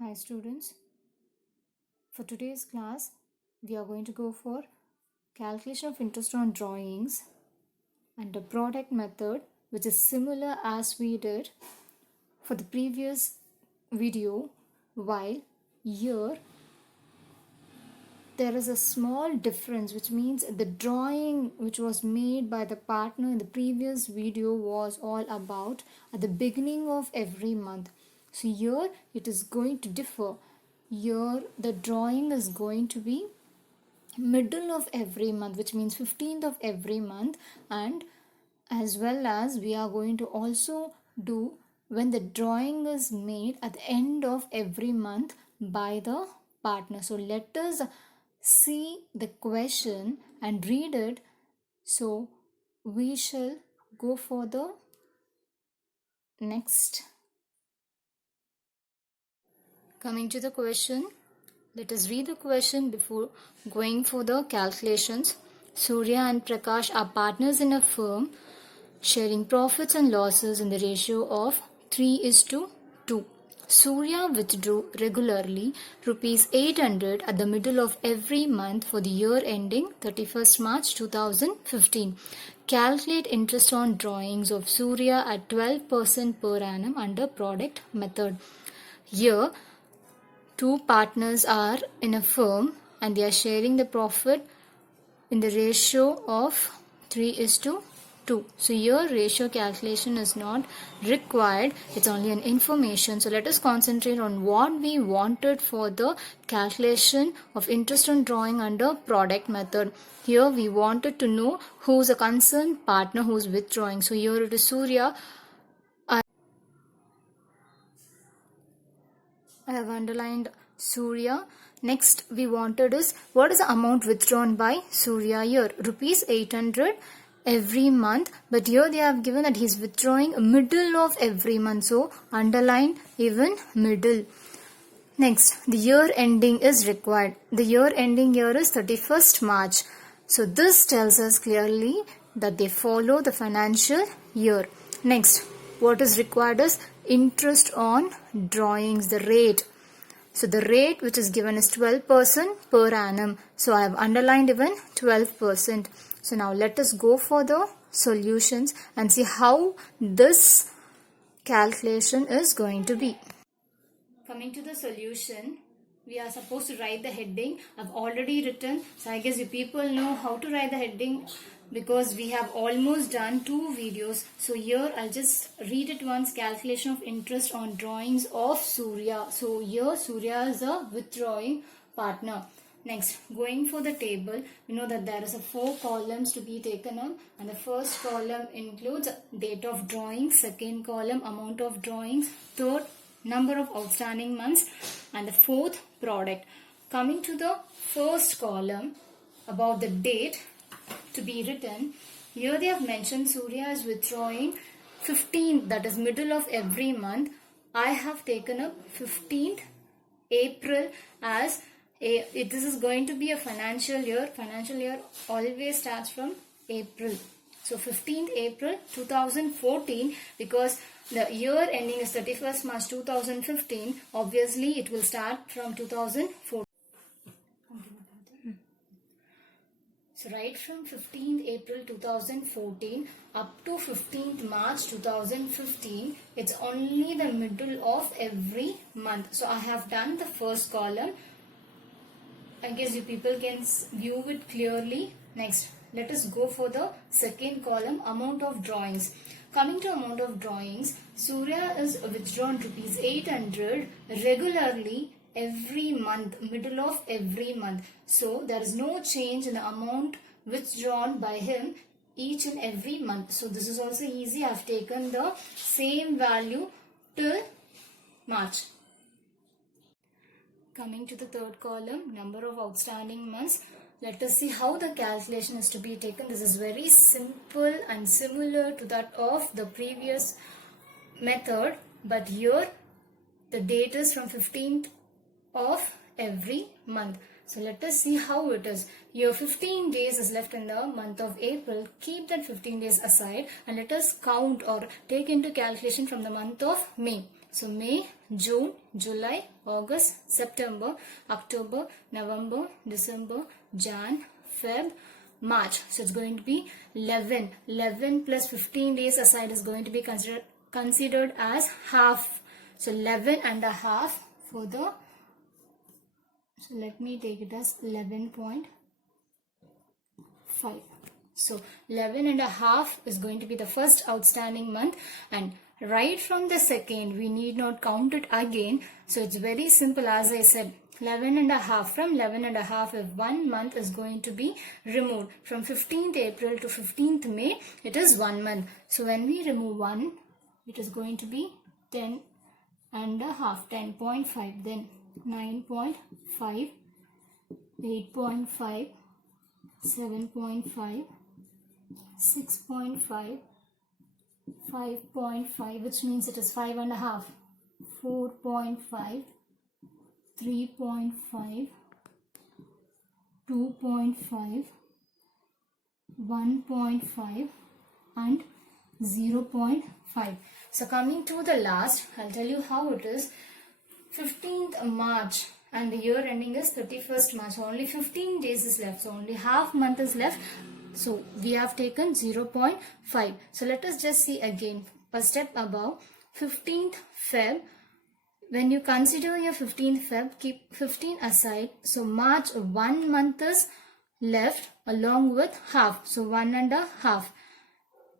Hi students, for today's class we are going to go for calculation of interest on drawings and a product method which is similar as we did for the previous video, while here there is a small difference, which means the drawing which was made by the partner in the previous video was all about at the beginning of every month. So here it is going to differ. Here the drawing is going to be middle of every month, which means 15th of every month, and as well as we are going to also do when the drawing is made at the end of every month by the partner. So let us see the question and read it. So we shall go for the next. Coming to the question, let us read the question before going for the calculations. Surya and Prakash are partners in a firm sharing profits and losses in the ratio of 3:2. Surya withdrew regularly rupees 800 at the middle of every month for the year ending 31st March 2015. Calculate interest on drawings of Surya at 12% per annum under product method. Here, two partners are in a firm and they are sharing the profit in the ratio of 3:2. So here ratio calculation is not required, it's only an information. So let us concentrate on what we wanted for the calculation of interest on drawing under product method. Here we wanted to know who's a concerned partner who's withdrawing. So here it is Surya. I have underlined Surya. Next we wanted is what is the amount withdrawn by Surya here? Rupees 800 every month, but here they have given that he is withdrawing middle of every month, so underline even middle. Next, the year ending is required. The year ending here is 31st March. So this tells us clearly that they follow the financial year. Next, what is required is interest on drawings, the rate. So the rate which is given is 12% per annum. So I have underlined even 12%. So now let us go for the solutions and see how this calculation is going to be. Coming to the solution, we are supposed to write the heading. I've already written, so I guess you people know how to write the heading because we have almost done 2 videos. So here I'll just read it once. Calculation of interest on drawings of Surya. So here Surya is a withdrawing partner. Next, going for the table, we know that there is a 4 columns to be taken up, and the first column includes date of drawing, second column amount of drawings, third number of outstanding months, and the fourth product. Coming to the first column about the date to be written, here they have mentioned Surya is withdrawing 15th, that is middle of every month. I have taken up 15th April as this is going to be a financial year. Financial year always starts from April. So 15th April 2014, because the year ending is 31st March 2015, obviously it will start from 2014. So right from 15th April 2014 up to 15th March 2015, it's only the middle of every month. So I have done the first column. I guess you people can view it clearly. Next, let us go for the second column, amount of drawings. Coming to amount of drawings, Surya is withdrawn rupees 800 regularly every month, middle of every month. So there is no change in the amount withdrawn by him each and every month. So this is also easy. I have taken the same value till March. Coming to the third column, number of outstanding months. Let us see how the calculation is to be taken. This is very simple and similar to that of the previous method, but here the date is from 15th of every month. So let us see how it is. Here 15 days is left in the month of April. Keep that 15 days aside and let us count or take into calculation from the month of May. So May, June, July, August, September, October, November, December, Jan, Feb, March. So it's going to be 11. 11 plus 15 days aside is going to be considered as half. So 11 and a half for the, so let me take it as 11.5. So 11 and a half is going to be the first outstanding month, and right from the second we need not count it again. So it's very simple, as I said, 11 and a half. From 11 and a half, if 1 month is going to be removed, from 15th April to 15th May, it is 1 month. So when we remove 1, it is going to be 10 and a half, 10.5, then 9.5, 8.5, 7.5, 6.5, 5.5, which means it is 5 and a half, 4.5, 3.5, 2.5, 1.5 and 0.5. So coming to the last, I'll tell you how it is. 15th March and the year ending is 31st March. Only 15 days is left. So only half month is left. So we have taken 0.5. So let us just see again. First step above, 15th Feb. When you consider your 15th Feb, keep 15 aside. So March, 1 month is left along with half. So 1 and a half.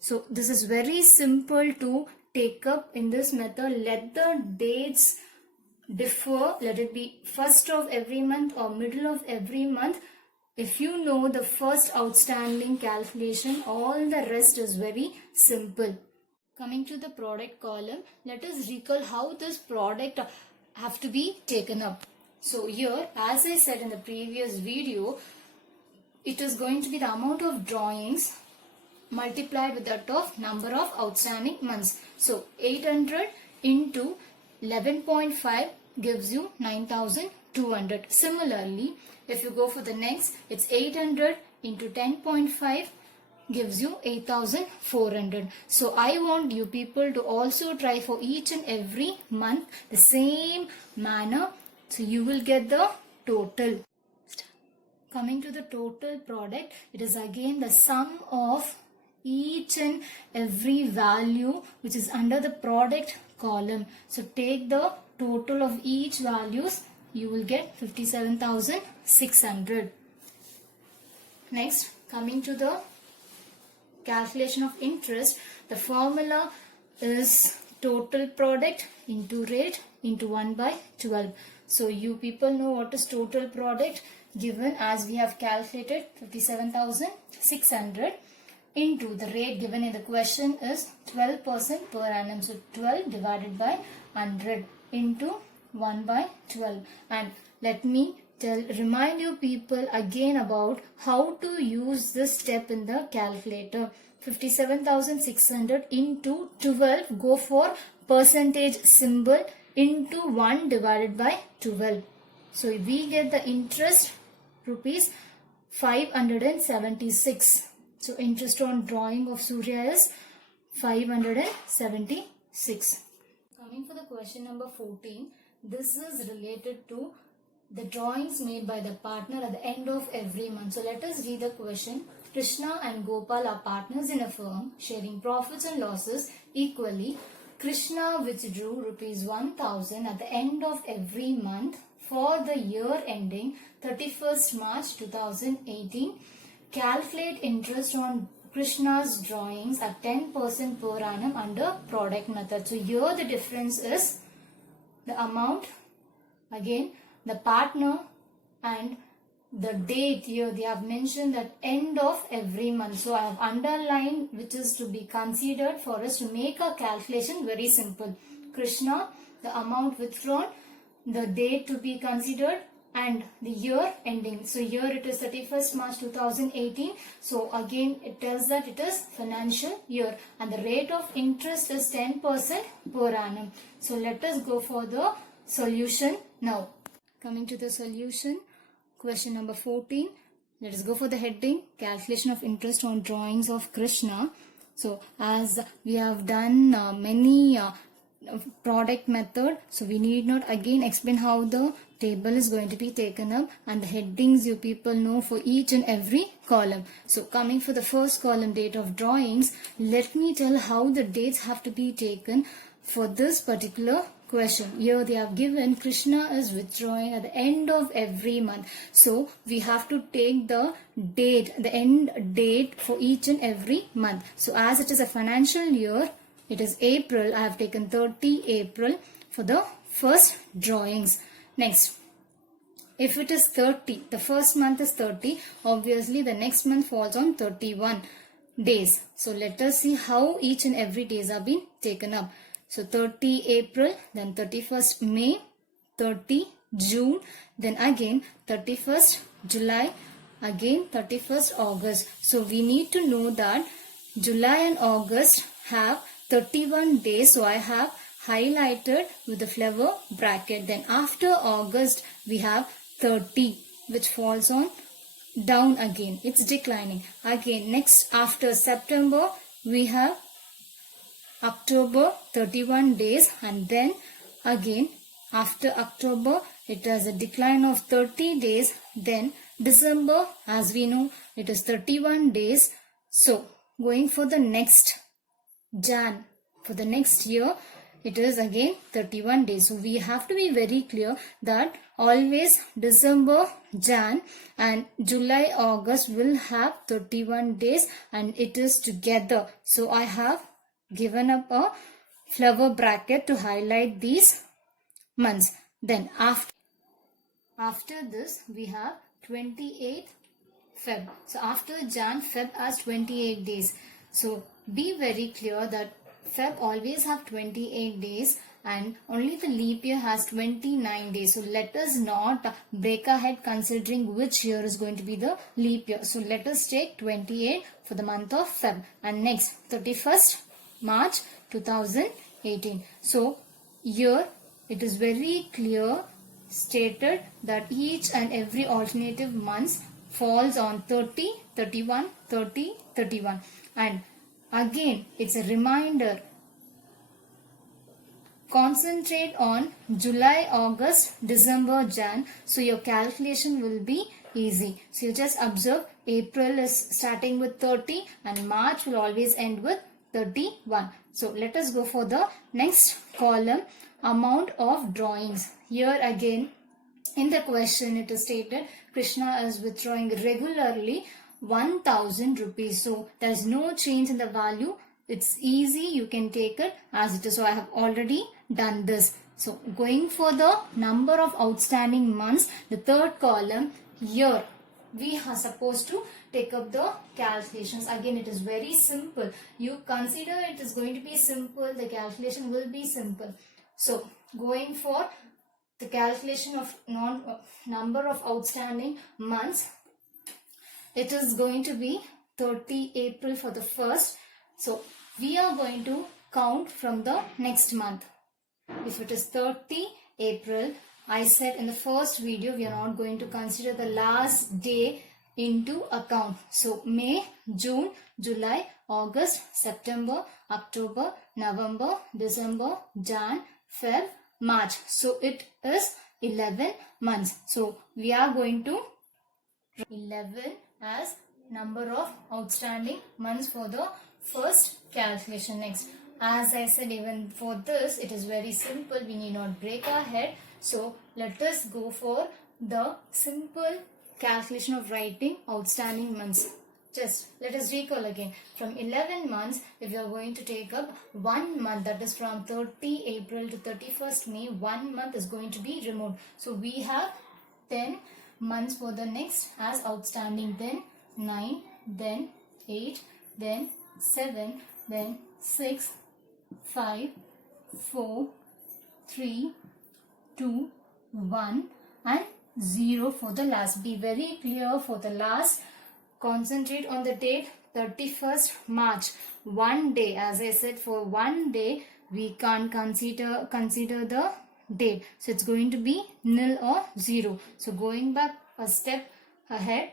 So this is very simple to take up in this method. Let the dates differ. Let it be first of every month or middle of every month. If you know the first outstanding calculation, all the rest is very simple. Coming to the product column, let us recall how this product have to be taken up. So here, as I said in the previous video, it is going to be the amount of drawings multiplied with that of number of outstanding months. So 800 into 11.5 gives you 9,200. Similarly, if you go for the next, it's 800 into 10.5 gives you 8,400. So I want you people to also try for each and every month the same manner. So you will get the total. Coming to the total product, it is again the sum of each and every value which is under the product column. So take the total of each values, you will get 57,600. Next, coming to the calculation of interest, the formula is total product into rate into 1 by 12. So you people know what is total product, given as we have calculated 57,600 into the rate given in the question is 12% per annum. So 12 divided by 100 into 1 by 12. And let me remind you people again about how to use this step in the calculator. 57,600 into 12, go for percentage symbol, into 1 divided by 12. So we get the interest rupees 576. So interest on drawing of Surya is 576. Coming for the question number 14, this is related to the drawings made by the partner at the end of every month. So let us read the question. Krishna and Gopal are partners in a firm sharing profits and losses equally. Krishna withdrew rupees 1,000 at the end of every month for the year ending 31st March 2018. Calculate interest on Krishna's drawings at 10% per annum under product method. So here the difference is the amount, again the partner, and the date. Here they have mentioned that end of every month. So I have underlined which is to be considered for us to make a calculation very simple. Krishna, the amount withdrawn, the date to be considered, and the year ending. So here it is 31st March 2018. So again it tells that it is financial year, and the rate of interest is 10% per annum. So let us go for the solution now. Coming to the solution, question number 14. Let us go for the heading, calculation of interest on drawings of Krishna. So as we have done many product method, so we need not again explain how the table is going to be taken up, and the headings you people know for each and every column. So coming for the first column, date of drawings, let me tell how the dates have to be taken for this particular question. Here they have given Krishna is withdrawing at the end of every month. So we have to take the date, the end date for each and every month. So as it is a financial year, it is April. I have taken 30 April for the first drawings. Next, if it is 30, the first month is 30, obviously the next month falls on 31 days. So let us see how each and every days are being taken up. So 30 April, then 31st May, 30 June, then again 31st July, again 31st August. So we need to know that July and August have 31 days. So I have highlighted with the flower bracket. Then after August we have 30, which falls on down again. It's declining. Again next after September we have October, 31 days, and then again after October it has a decline of 30 days. Then December, as we know, it is 31 days. So going for the next Jan, for the next year, it is again 31 days. So we have to be very clear that always December, Jan and July, August will have 31 days and it is together. So I have given up a flower bracket to highlight these months. Then after this we have 28th Feb. So after Jan, Feb has 28 days. So be very clear that Feb always have 28 days and only the leap year has 29 days. So let us not break ahead considering which year is going to be the leap year. So let us take 28 for the month of Feb. And next 31st March 2018. So here it is very clear stated that each and every alternative months falls on 30, 31, 30, 31. And again it's a reminder, concentrate on July, August, December, Jan. So your calculation will be easy. So you just observe April is starting with 30 and March will always end with 31. So let us go for the next column, amount of drawings. Here again in the question it is stated Krishna is withdrawing regularly 1000 rupees. So there is no change in the value. It's easy, you can take it as it is. So I have already done this. So going for the number of outstanding months, the third column, here we are supposed to take up the calculations. Again it is very simple. You consider it is going to be simple, the calculation will be simple. So going for the calculation of number of outstanding months, it is going to be 30 April for the first. So we are going to count from the next month. If it is 30 April, I said in the first video we are not going to consider the last day into account. So May, June, July, August, September, October, November, December, Jan, Feb, March. So it is 11 months. So we are going to 11 as number of outstanding months for the first calculation. Next, as I said, even for this it is very simple, we need not break our head. So let us go for the simple calculation of writing outstanding months. Just let us recall again. From 11 months, if you are going to take up 1 month, that is from 30 April to 31st May, 1 month is going to be removed. So we have 10 months for the next as outstanding. Then 9, then 8, then 7, then 6, 5, 4, 3, 2, 1 and 0 for the last. Be very clear for the last. Concentrate on the date 31st March. 1 day, as I said, for 1 day we can't consider the date. So it's going to be nil or 0. So going back a step ahead,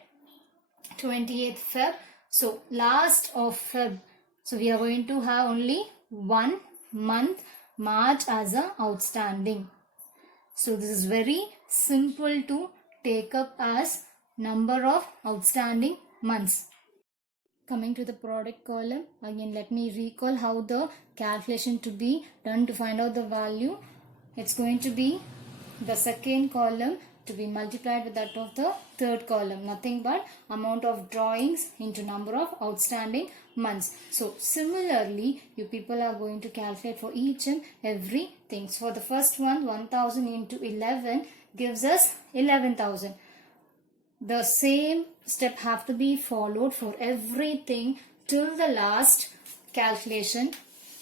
28th Feb. So last of Feb. So we are going to have only 1 month March as a outstanding. So this is very simple to take up as number of outstanding months. Coming to the product column, again let me recall how the calculation to be done to find out the value. It's going to be the second column to be multiplied with that of the third column. Nothing but amount of drawings into number of outstanding months. So similarly, you people are going to calculate for each and everything. So for the first one, 1000 into 11 gives us 11,000. The same step have to be followed for everything till the last calculation.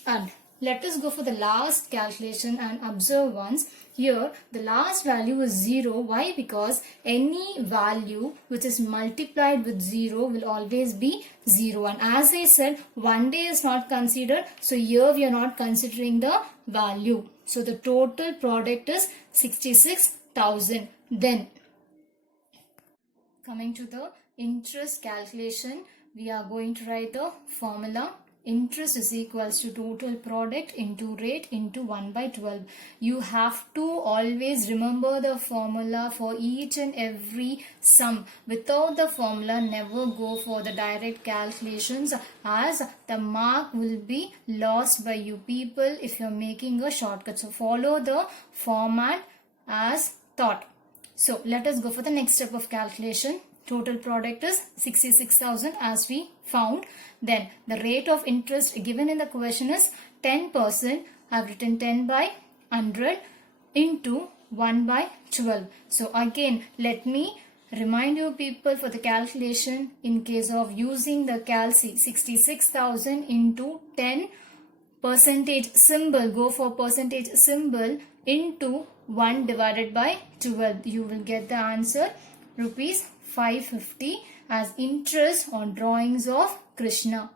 And let us go for the last calculation and observe once. Here the last value is 0. Why? Because any value which is multiplied with 0 will always be 0. And as I said, one day is not considered. So here we are not considering the value. So the total product is 66,000. Then coming to the interest calculation, we are going to write the formula. Interest is equals to total product into rate into 1 by 12. You have to always remember the formula for each and every sum. Without the formula, never go for the direct calculations, as the mark will be lost by you people if you are making a shortcut. So follow the format as taught. So let us go for the next step of calculation. Total product is 66,000 as we found. Then the rate of interest given in the question is 10%. I have written 10 by 100 into 1 by 12. So again, let me remind you people for the calculation in case of using the calci, 66,000 into 10 percentage symbol, go for percentage symbol into 1 divided by 12. You will get the answer rupees 550 as interest on drawings of Krishna.